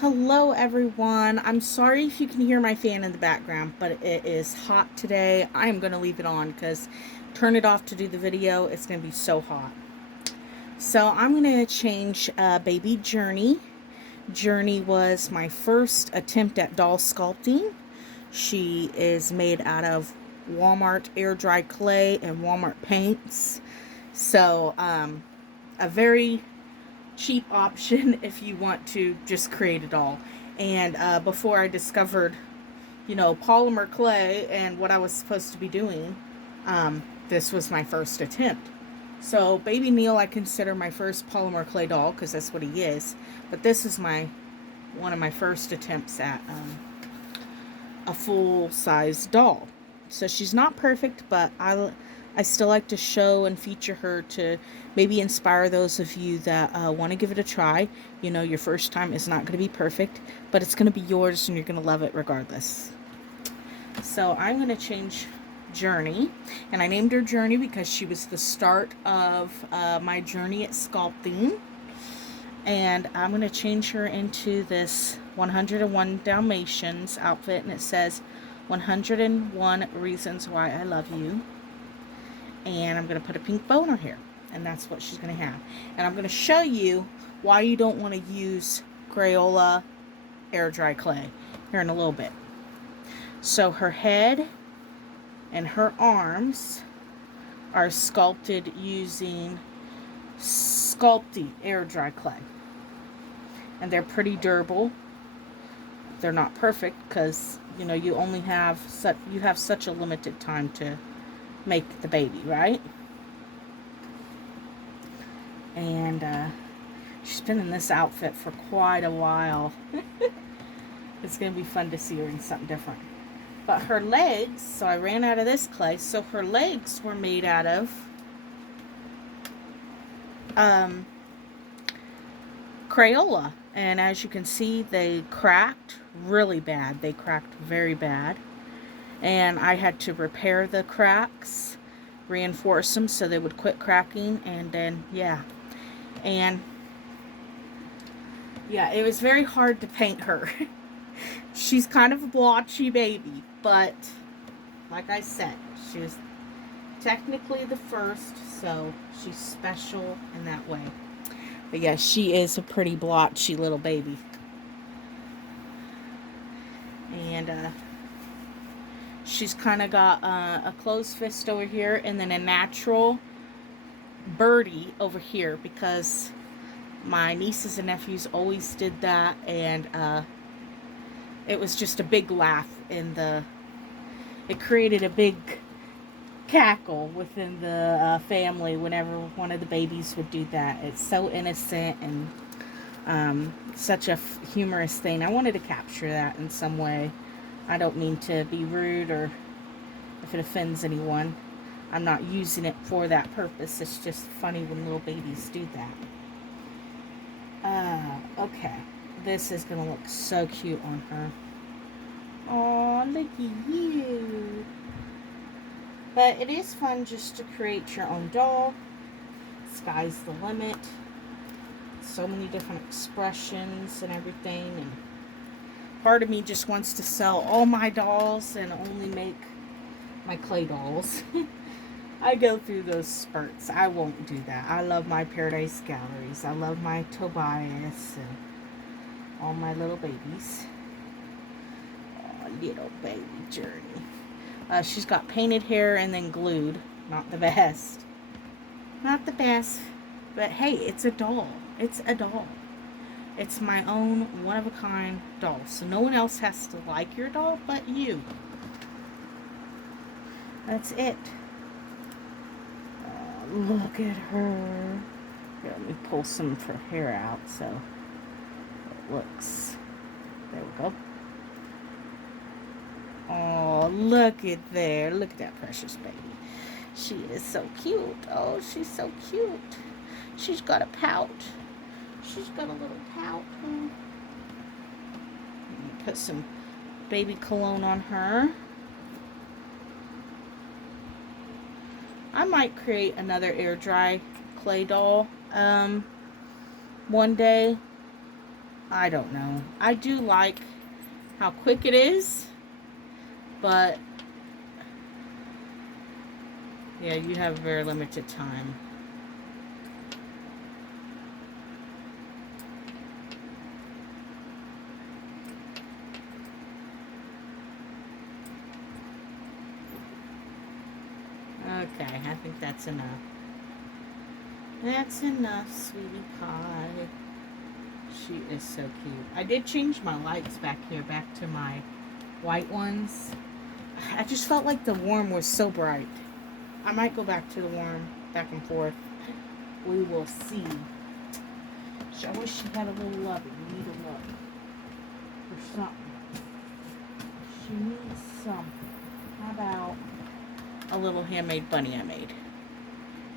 Hello everyone. I'm sorry if you can hear my fan in the background, but it is hot today. I am going to leave it on because turn it off to do the video. It's going to be so hot. So I'm going to change baby Journey. Journey was my first attempt at doll sculpting. She is made out of Walmart air dry clay and Walmart paints. So a very cheap option if you want to just create a doll. And before I discovered, polymer clay and what I was supposed to be doing, this was my first attempt. So Baby Neil I consider my first polymer clay doll because that's what he is. But this is one of my first attempts at a full-size doll. So she's not perfect, but I still like to show and feature her to maybe inspire those of you that want to give it a try. You know, your first time is not going to be perfect, but it's going to be yours and you're going to love it regardless. So I'm going to change Journey, and I named her Journey because she was the start of my journey at sculpting. And I'm going to change her into this 101 Dalmatians outfit, and it says 101 Reasons Why I Love You. And I'm going to put a pink bow in her hair, and that's what she's going to have. And I'm going to show you why you don't want to use Crayola air dry clay here in a little bit. So her head and her arms are sculpted using Sculpty air dry clay, and they're pretty durable. They're not perfect because you only have such a limited time to make the baby, right? And she's been in this outfit for quite a while. It's gonna be fun to see her in something different. But her legs, so I ran out of this clay, so her legs were made out of Crayola. And as you can see, they cracked really bad. They cracked very bad. And I had to repair the cracks, reinforce them so they would quit cracking, and then, And, it was very hard to paint her. She's kind of a blotchy baby, but, like I said, she was technically the first, so she's special in that way. But yeah, she is a pretty blotchy little baby. And she's kind of got a closed fist over here and then a natural birdie over here because my nieces and nephews always did that, and it was just a big laugh it created a big cackle within the family whenever one of the babies would do that. It's so innocent and such a humorous thing. I wanted to capture that in some way. I don't mean to be rude or if it offends anyone. I'm not using it for that purpose. It's just funny when little babies do that. Okay. This is going to look so cute on her. Oh, look at you. But it is fun just to create your own doll. Sky's the limit. So many different expressions and everything, and part of me just wants to sell all my dolls and only make my clay dolls. I go through those spurts. I won't do that. I love my Paradise Galleries. I love my Tobias and all my little babies. Oh, little baby Journey. She's got painted hair and then glued. Not the best. Not the best. But hey, it's a doll. It's a doll. It's my own one-of-a-kind doll. So no one else has to like your doll but you. That's it. Oh, look at her. Here, let me pull some of her hair out so it looks. There we go. Oh, look at there. Look at that precious baby. She is so cute. Oh, she's so cute. She's got a pout. She's got a little pout. Put some baby cologne on her. I might create another air dry clay doll one day. I don't know. I do like how quick it is, but yeah, you have very limited time. Okay, I think that's enough. That's enough, sweetie pie. She is so cute. I did change my lights back here, back to my white ones. I just felt like the warm was so bright. I might go back to the warm, back and forth. We will see. I wish she had a little loving. We need a love for something. She needs something. How about a little handmade bunny I made?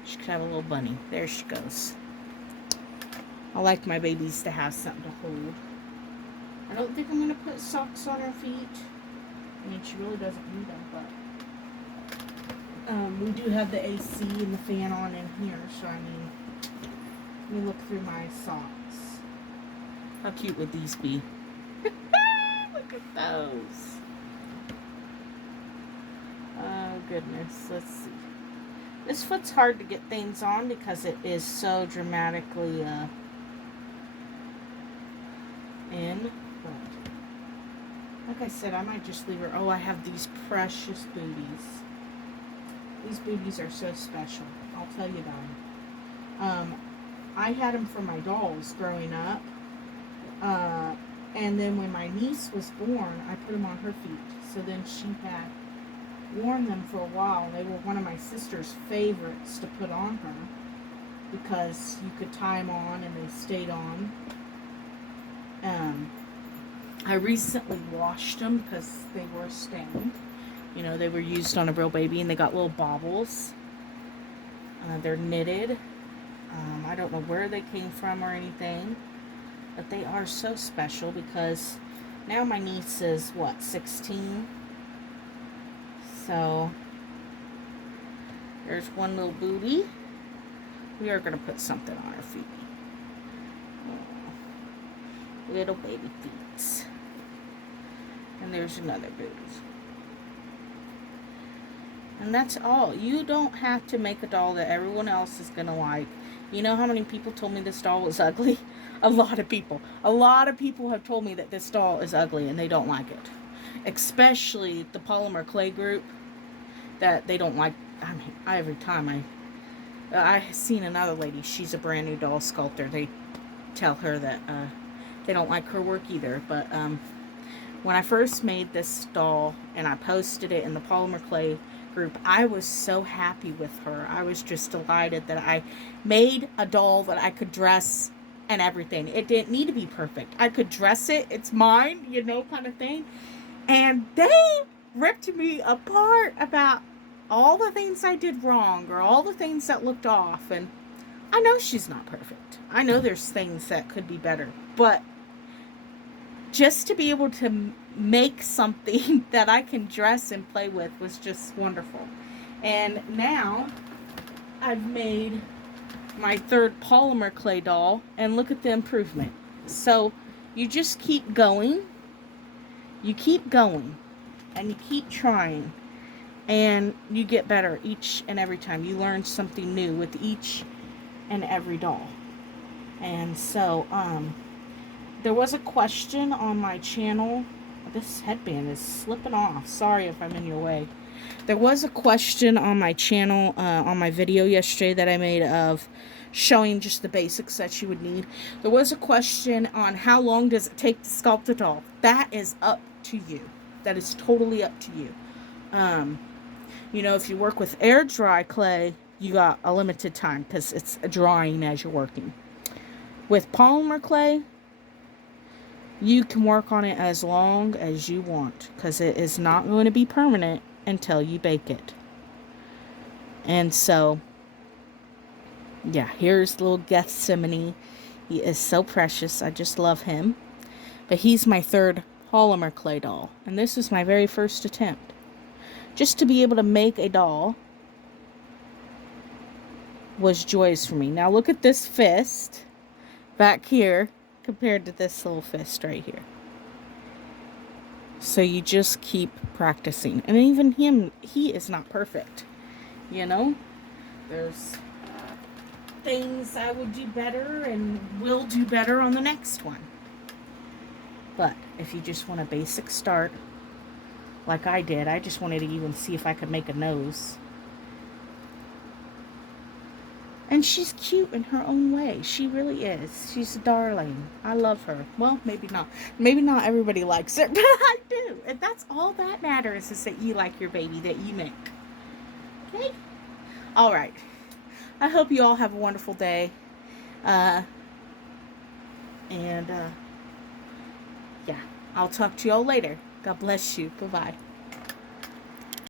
She could have a little bunny. There she goes. I like my babies to have something to hold. I don't think I'm going to put socks on her feet. I mean, she really doesn't need them, but we do have the AC and the fan on in here, so I mean, let me look through my socks. How cute would these be? Look at those. Oh, goodness. Let's see. This foot's hard to get things on because it is so dramatically in. But like I said, I might just leave her. Oh, I have these precious booties. These booties are so special. I'll tell you about them. I had them for my dolls growing up. And then when my niece was born, I put them on her feet. So then she had worn them for a while. They were one of my sister's favorites to put on her because you could tie them on and they stayed on. I recently washed them because they were stained. You know, they were used on a real baby and they got little baubles. They're knitted. I don't know where they came from or anything, but they are so special because now my niece is, what, 16? So, there's one little booty. We are going to put something on her feet. Oh, little baby feet. And there's another booty. And that's all. You don't have to make a doll that everyone else is going to like. You know how many people told me this doll was ugly? A lot of people. A lot of people have told me that this doll is ugly and they don't like it. Especially the polymer clay group. That they don't like. I mean, every time I seen another lady. She's a brand new doll sculptor. They tell her that they don't like her work either. But when I first made this doll and I posted it in the polymer clay group, I was so happy with her. I was just delighted that I made a doll that I could dress and everything. It didn't need to be perfect. I could dress it. It's mine, you know, kind of thing. And they ripped me apart about all the things I did wrong or all the things that looked off. And I know she's not perfect. I know there's things that could be better. But just to be able to make something that I can dress and play with was just wonderful. And now I've made my third polymer clay doll, and look at the improvement. So you just keep going, you keep going, and you keep trying, and you get better each and every time. You learn something new with each and every doll. And so there was a question on my channel. This headband is slipping off. Sorry if I'm in your way. There was a question on my channel, on my video yesterday that I made of showing just the basics that you would need. There was a question on how long does it take to sculpt a doll. That is up to you. That is totally up to you. You know, if you work with air dry clay, you got a limited time because it's drying as you're working. With polymer clay, you can work on it as long as you want because it is not going to be permanent until you bake it. And so, yeah, here's little Gethsemane. He is so precious. I just love him. But he's my third polymer clay doll. And this was my very first attempt. Just to be able to make a doll was joyous for me. Now look at this fist back here. compared to this little fist right here. So you just keep practicing. And even him, he is not perfect. You know? There's things I would do better and will do better on the next one. But if you just want a basic start, like I did, I just wanted to even see if I could make a nose. And she's cute in her own way. She really is. She's a darling. I love her. Well, maybe not. Maybe not everybody likes her, but I do. And that's all that matters, is that you like your baby that you make. Okay? All right. I hope you all have a wonderful day. Yeah, I'll talk to you all later. God bless you. Bye-bye.